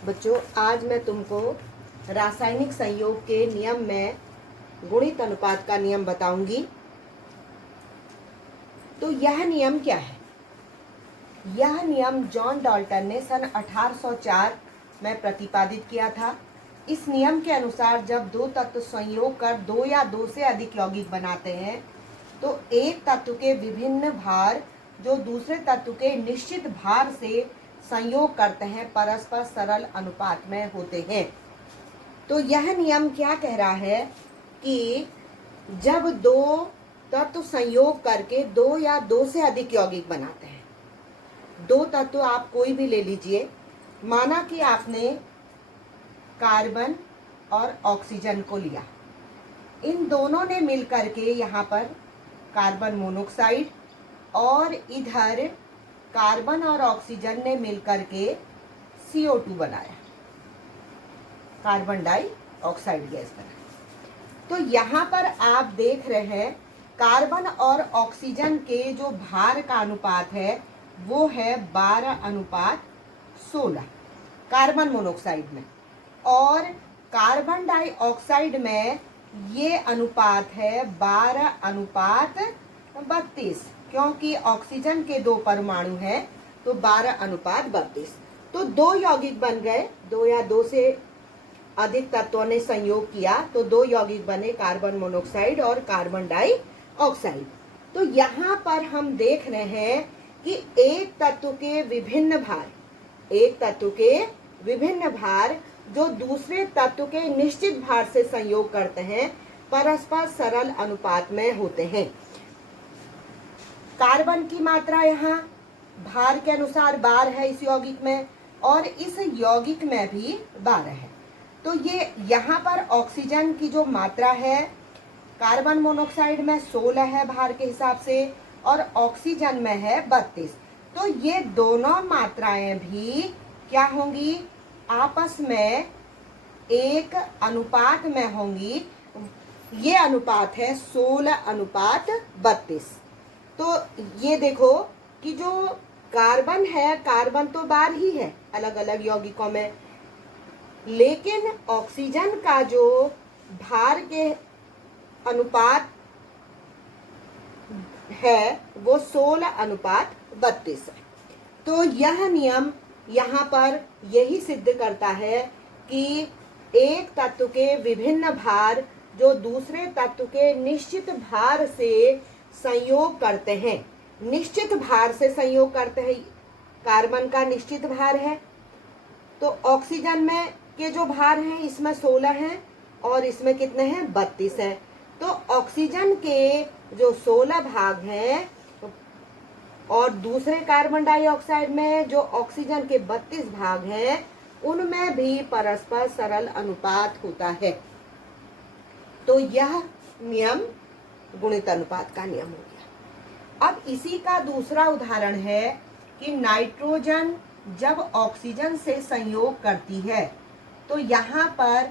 बच्चों, आज मैं तुमको रासायनिक संयोग के नियम में गुणित अनुपात का नियम बताऊंगी। तो यह नियम क्या है? यह नियम जॉन डाल्टन ने सन 1804 में प्रतिपादित किया था। इस नियम के अनुसार जब दो तत्व संयोग कर दो या दो से अधिक यौगिक बनाते हैं तो एक तत्व के विभिन्न भार जो दूसरे तत्व के निश्चित भार से संयोग करते हैं परस्पर सरल अनुपात में होते हैं। तो यह नियम क्या कह रहा है कि जब दो तत्व संयोग करके दो या दो से अधिक यौगिक बनाते हैं, दो तत्व आप कोई भी ले लीजिए, माना कि आपने कार्बन और ऑक्सीजन को लिया, इन दोनों ने मिलकर के यहाँ पर कार्बन मोनोक्साइड और इधर कार्बन और ऑक्सीजन ने मिलकर के CO2 बनाया, कार्बन डाइऑक्साइड गैस बनाया। तो यहाँ पर आप देख रहे हैं कार्बन और ऑक्सीजन के जो भार का अनुपात है वो है 12:16 कार्बन मोनोक्साइड में, और कार्बन डाइऑक्साइड में ये अनुपात है 12:32, क्योंकि ऑक्सीजन के दो परमाणु हैं तो 12:32। तो दो यौगिक बन गए, दो या दो से अधिक तत्वों ने संयोग किया तो दो यौगिक बने, कार्बन मोनोक्साइड और कार्बन डाइऑक्साइड। तो यहाँ पर हम देख रहे हैं कि एक तत्व के विभिन्न भार जो दूसरे तत्व के निश्चित भार से संयोग करते हैं परस्पर सरल अनुपात में होते हैं। कार्बन की मात्रा यहाँ भार के अनुसार 12 है इस यौगिक में, और इस यौगिक में भी 12 है। तो ये यहाँ पर ऑक्सीजन की जो मात्रा है कार्बन मोनोक्साइड में 16 है भार के हिसाब से, और ऑक्सीजन में है 32। तो ये दोनों मात्राएं भी क्या होंगी? आपस में एक अनुपात में होंगी। ये अनुपात है 16:32। तो ये देखो कि जो कार्बन है, कार्बन तो 12 ही है अलग अलग यौगिकों में, लेकिन ऑक्सीजन का जो भार के अनुपात है वो 16:32 है। तो यह नियम यहाँ पर यही सिद्ध करता है कि एक तत्व के विभिन्न भार जो दूसरे तत्व के निश्चित भार से संयोग करते हैं, निश्चित भार से संयोग करते हैं। कार्बन का निश्चित भार है तो ऑक्सीजन में के जो भार हैं इसमें 16 हैं और इसमें कितने हैं? 32 हैं। तो ऑक्सीजन के जो 16 भाग हैं और दूसरे कार्बन डाइऑक्साइड में जो ऑक्सीजन के 32 भाग हैं उनमें भी परस्पर सरल अनुपात होता है। तो यह नियम गुणित अनुपात का नियम हो गया। अब इसी का दूसरा उदाहरण है कि नाइट्रोजन जब ऑक्सीजन से संयोग करती है तो यहाँ पर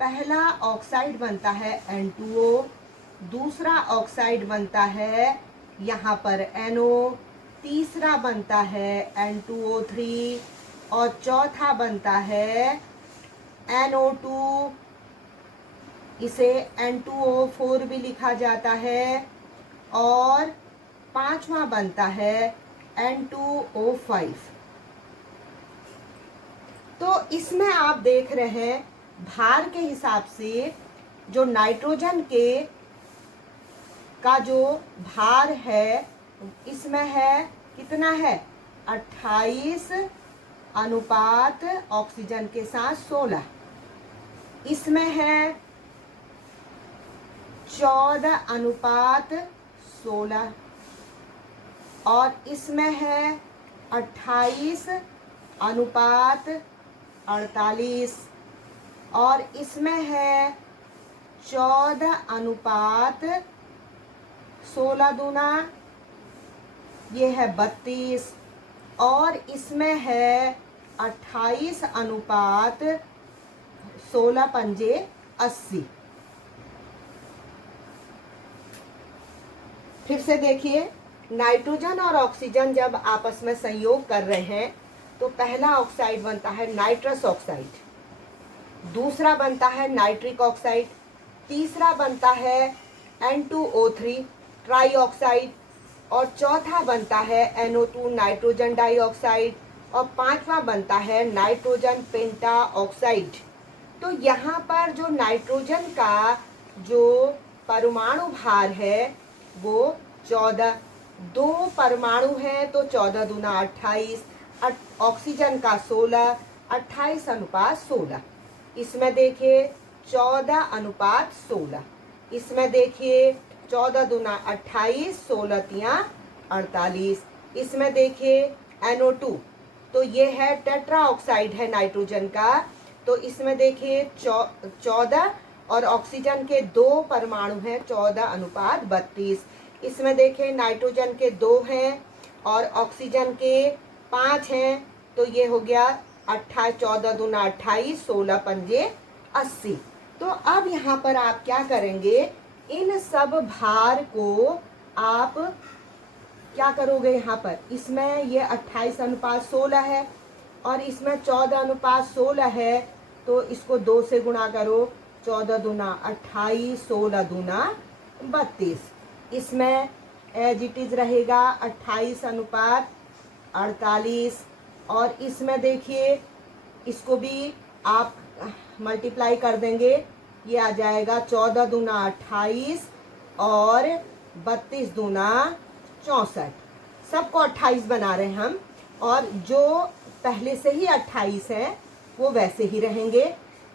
पहला ऑक्साइड बनता है N2O, दूसरा ऑक्साइड बनता है यहाँ पर NO, तीसरा बनता है N2O3 और चौथा बनता है NO2, इसे N2O4 भी लिखा जाता है, और पांचवा बनता है N2O5। तो इसमें आप देख रहे हैं भार के हिसाब से जो नाइट्रोजन के का जो भार है इसमें है कितना है? 28 अनुपात ऑक्सीजन के साथ 16। इसमें है 14 अनुपात 16, और इसमें है 28 अनुपात 48, और इसमें है 14 अनुपात 16 दूना ये है 32, और इसमें है 28 अनुपात 16 पंजे 80। फिर से देखिए, नाइट्रोजन और ऑक्सीजन जब आपस में संयोग कर रहे हैं तो पहला ऑक्साइड बनता है नाइट्रस ऑक्साइड, दूसरा बनता है नाइट्रिक ऑक्साइड, तीसरा बनता है N2O3 ट्राई ऑक्साइड, और चौथा बनता है NO2 नाइट्रोजन डाइऑक्साइड, और पांचवा बनता है नाइट्रोजन पेंटा ऑक्साइड। तो यहाँ पर जो नाइट्रोजन का जो परमाणु भार है वो 14, 2 परमाणु है तो 14 दूना 28, ऑक्सीजन का 16, 28 अनुपात 16। इसमें देखिए 14 अनुपात 16, इसमें देखिए 14 दूना 28, 16 तियां 48। इसमें देखिए NO2, तो ये है टेट्रा ऑक्साइड है नाइट्रोजन का, तो इसमें देखिए 14 और ऑक्सीजन के 2 परमाणु हैं 14 अनुपात 32। इसमें देखिए नाइट्रोजन के 2 हैं और ऑक्सीजन के 5 हैं, तो ये हो गया 28, 14 दूना 28, 16 पंजे 80। तो अब यहाँ पर आप क्या करेंगे, इन सब भार को आप क्या करोगे, यहाँ पर इसमें ये 28 अनुपात 16 है और इसमें 14 अनुपात 16 है, तो इसको 2 से गुणा करो, 14 दूना 28, 16 दूना 32। इसमें एज इट इज रहेगा 28 अनुपात 48, और इसमें देखिए इसको भी आप मल्टीप्लाई कर देंगे, ये आ जाएगा 14 दूना 28 और 32 दूना 64। सबको 28 बना रहे हैं हम, और जो पहले से ही 28 है वो वैसे ही रहेंगे,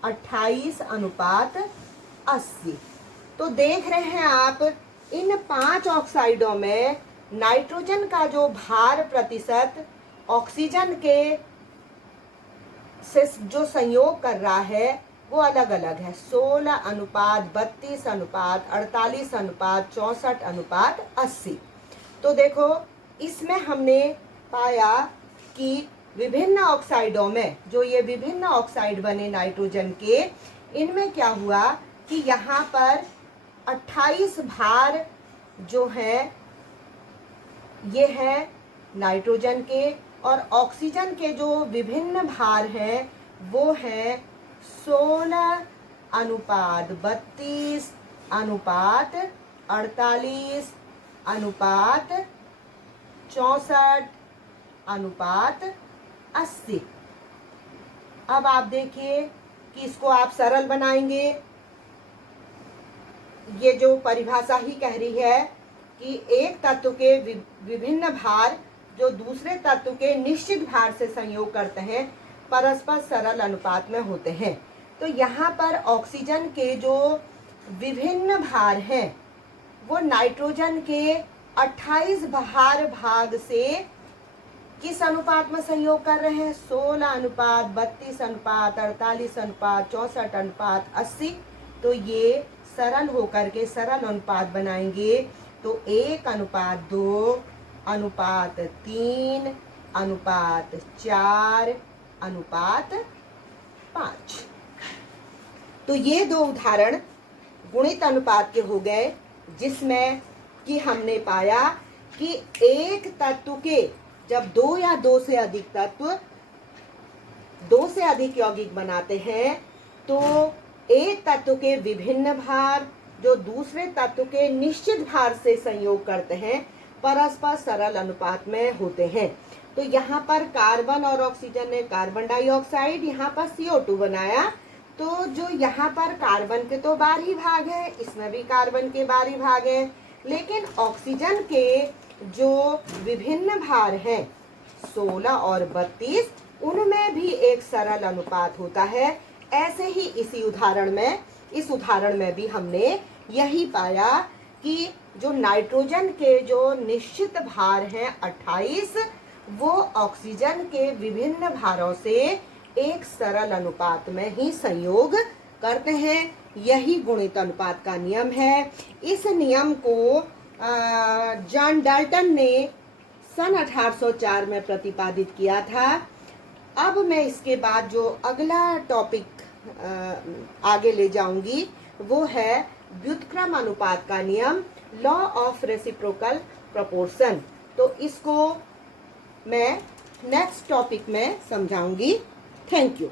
28 अनुपात 80। तो देख रहे हैं आप इन 5 ऑक्साइडों में नाइट्रोजन का जो भार प्रतिशत ऑक्सीजन के से जो संयोग कर रहा है वो अलग अलग है, 16 अनुपात 32 अनुपात 48 अनुपात 64 अनुपात 80। तो देखो इसमें हमने पाया कि विभिन्न ऑक्साइडों में जो ये विभिन्न ऑक्साइड बने नाइट्रोजन के, इनमें क्या हुआ कि यहाँ पर 28 भार जो है ये है नाइट्रोजन के, और ऑक्सीजन के जो विभिन्न भार हैं वो है 16 अनुपात 32 अनुपात 48 अनुपात 64 अनुपात 80। अब आप देखिए कि इसको आप सरल बनाएंगे, ये जो परिभाषा ही कह रही है कि एक तत्व के विभिन्न भार जो दूसरे तत्व के निश्चित भार से संयोग करते हैं परस्पर सरल अनुपात में होते हैं। तो यहाँ पर ऑक्सीजन के जो विभिन्न भार हैं वो नाइट्रोजन के 28 भार भाग से किस अनुपात में संयोग कर रहे हैं, 16 अनुपात 32 अनुपात 48 अनुपात 64 अनुपात 80। तो ये सरल होकर के सरल अनुपात बनाएंगे, तो 1 अनुपात 2 अनुपात 3 अनुपात 4 अनुपात 5। तो ये 2 उदाहरण गुणित अनुपात के हो गए, जिसमें कि हमने पाया कि एक तत्व के जब 2 या 2 से अधिक तत्व 2 से अधिक यौगिक बनाते हैं तो एक तत्व के विभिन्न भार जो दूसरे तत्व के निश्चित भार से संयोग करते हैं परस्पर सरल अनुपात में होते हैं। तो यहाँ पर कार्बन और ऑक्सीजन ने कार्बन डाइऑक्साइड, यहाँ पर CO2 बनाया, तो जो यहाँ पर कार्बन के तो 12 भाग है, इसमें भी कार्बन के 12 भाग हैं, लेकिन ऑक्सीजन के जो विभिन्न भार हैं 16 और 32, उनमें भी एक सरल अनुपात होता है। ऐसे ही इस उदाहरण में भी हमने यही पाया कि जो नाइट्रोजन के जो निश्चित भार हैं 28, वो ऑक्सीजन के विभिन्न भारों से एक सरल अनुपात में ही संयोग करते हैं। यही गुणित अनुपात का नियम है। इस नियम को जॉन डाल्टन ने सन 1804 में प्रतिपादित किया था। अब मैं इसके बाद जो अगला टॉपिक आगे ले जाऊंगी वो है व्युत्क्रम अनुपात का नियम, लॉ ऑफ रेसिप्रोकल प्रोपोर्शन। तो इसको मैं नेक्स्ट टॉपिक में समझाऊंगी। Thank you.